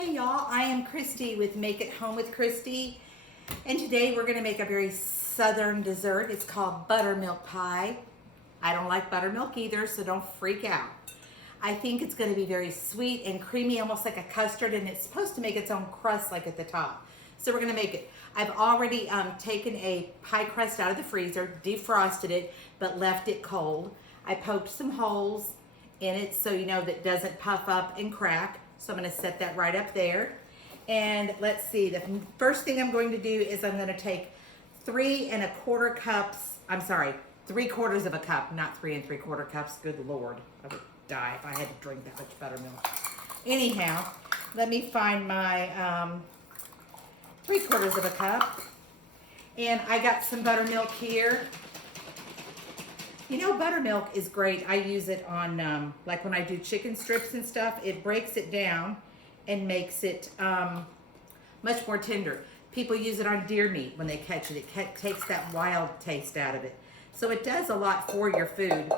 Hey y'all, I am Christy with Make It Home with Christy, and today we're going to make a very southern dessert. It's called Buttermilk Pie. I don't like buttermilk either, so don't freak out. I think it's going to be very sweet and creamy, almost like a custard, and it's supposed to make its own crust like at the top. So we're going to make it. I've already taken a pie crust out of the freezer, defrosted it, but left it cold. I poked some holes in it so you know that it doesn't puff up and crack. So I'm going to set that right up there. And let's see, the first thing I'm going to do is I'm going to take 3 1/4 cups, I'm sorry, 3/4 of a cup, not 3 3/4 cups. Good Lord, I would die if I had to drink that much buttermilk. Anyhow, let me find my 3/4 of a cup. And I got some buttermilk here. You know, buttermilk is great. I use it on, like when I do chicken strips and stuff, it breaks it down and makes it much more tender. People use it on deer meat when they catch it. It takes that wild taste out of it. So it does a lot for your food.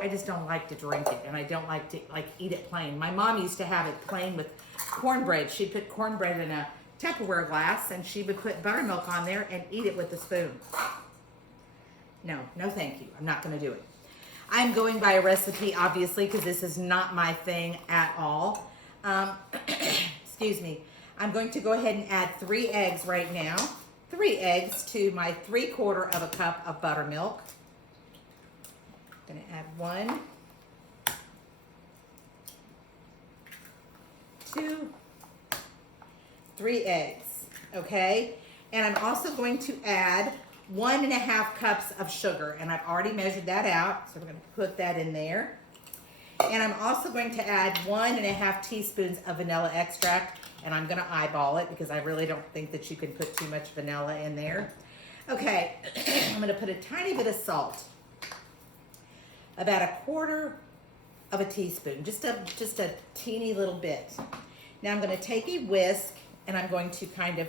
I just don't like to drink it, and I don't like to eat it plain. My mom used to have it plain with cornbread. She'd put cornbread in a Tupperware glass, and she would put buttermilk on there and eat it with a spoon. No, no thank you. I'm not going to do it. I'm going by a recipe, obviously, because this is not my thing at all. Excuse me. I'm going to go ahead and add 3 eggs right now. 3 eggs to my 3/4 of a cup of buttermilk. I'm going to add 1, 2, 3 eggs, okay? And I'm also going to add 1 1/2 cups of sugar, and I've already measured that out, so we're going to put that in there. And I'm also going to add 1 1/2 teaspoons of vanilla extract, and I'm going to eyeball it because I really don't think that you can put too much vanilla in there. Okay, I'm going to put a tiny bit of salt, about 1/4 of a teaspoon, just a teeny little bit. Now I'm going to take a whisk, and I'm going to kind of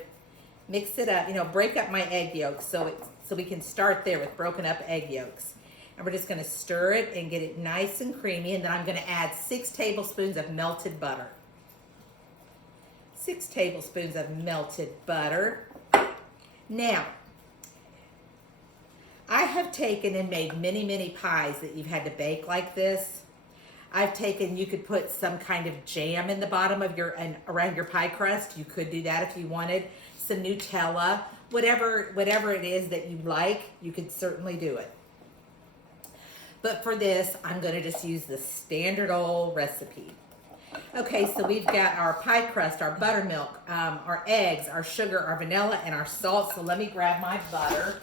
mix it up, you know, break up my egg yolks so we can start there with broken up egg yolks. And we're just going to stir it and get it nice and creamy, and then I'm going to add 6 tablespoons of melted butter. 6 tablespoons of melted butter. Now, I have taken and made many, many pies that you've had to bake like this. I've taken, you could put some kind of jam in the bottom of your, and around your pie crust. You could do that if you wanted. Some Nutella, whatever it is that you like, you could certainly do it. But for this, I'm going to just use the standard old recipe. Okay, so we've got our pie crust, our buttermilk, our eggs, our sugar, our vanilla, and our salt. So let me grab my butter.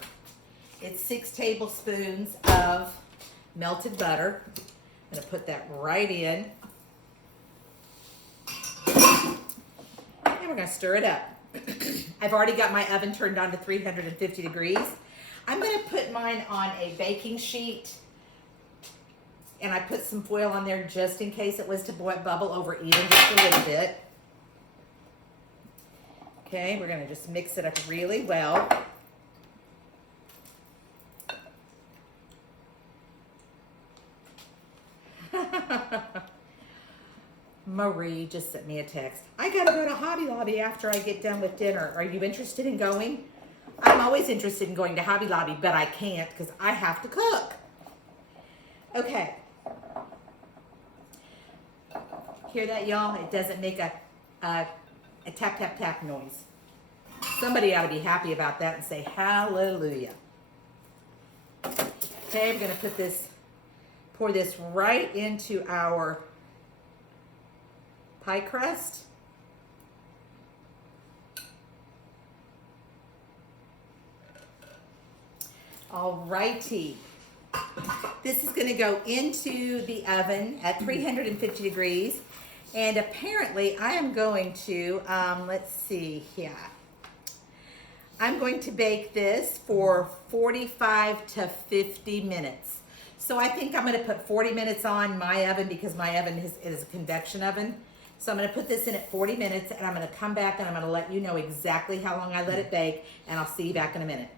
It's 6 tablespoons of melted butter. I'm going to put that right in. And we're going to stir it up. I've already got my oven turned on to 350 degrees. I'm going to put mine on a baking sheet, and I put some foil on there just in case it was to bubble over even just a little bit. Okay, we're going to just mix it up really well. Marie just sent me a text. I gotta go to Hobby Lobby after I get done with dinner. Are you interested in going? I'm always interested in going to Hobby Lobby, but I can't because I have to cook. Okay. Hear that, y'all? It doesn't make a tap, tap, tap noise. Somebody ought to be happy about that and say hallelujah. Okay, we're gonna pour this right into our pie crust. Alrighty. This is going to go into the oven at 350 degrees. And apparently I am going to, let's see here. I'm going to bake this for 45 to 50 minutes. So I think I'm going to put 40 minutes on my oven because my oven is a convection oven. So I'm going to put this in at 40 minutes, and I'm going to come back and I'm going to let you know exactly how long I let it bake, and I'll see you back in a minute.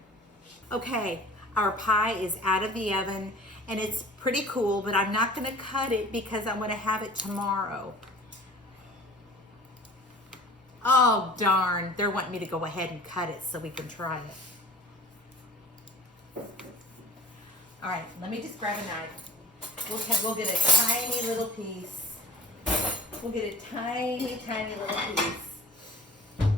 Okay, our pie is out of the oven, and it's pretty cool, but I'm not going to cut it because I'm going to have it tomorrow. Oh, darn. They're wanting me to go ahead and cut it so we can try it. All right, let me just grab a knife. We'll get a tiny little piece. We'll get a tiny, tiny little piece.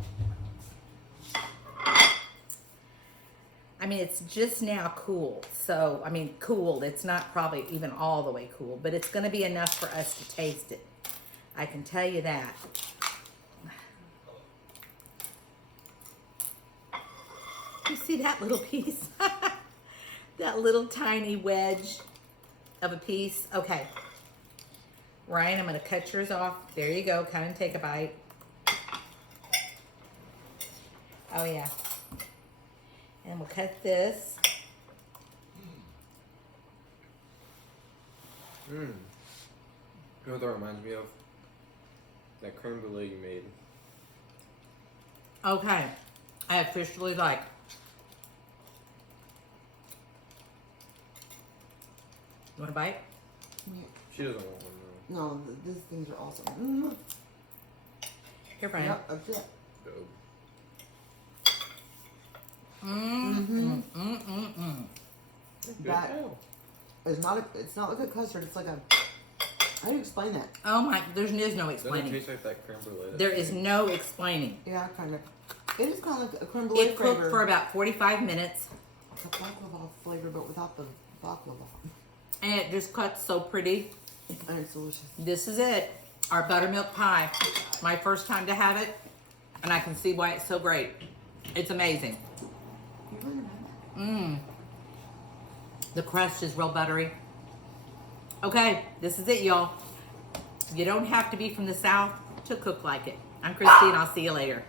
I mean, it's just now cooled. So, I mean, cooled. It's not probably even all the way cool, but it's going to be enough for us to taste it. I can tell you that. You see that little piece? That little tiny wedge of a piece. Okay. Ryan, I'm going to cut yours off. There you go. Come and take a bite. Oh, yeah. And we'll cut this. You know what that reminds me of? That creme brulee you made. Okay. I officially like. You want a bite? She doesn't want one though. No, these things are awesome. Here, Brian. Yep, that's it. Dope. That is not a, it's not like a custard, it's like a, how do you explain that? Oh my, there's no Doesn't it explaining. taste like that creme brulee? There is no explaining. Yeah, kind of. It is kind of like a creme brulee It cooked flavor. for about 45 minutes. It's a baklava flavor, but without the baklava. And it just cuts so pretty. And it's delicious. This is it. Our buttermilk pie. My first time to have it. And I can see why it's so great. It's amazing. The crust is real buttery. Okay, this is it, y'all. You don't have to be from the South to cook like it. I'm Christine. I'll see you later.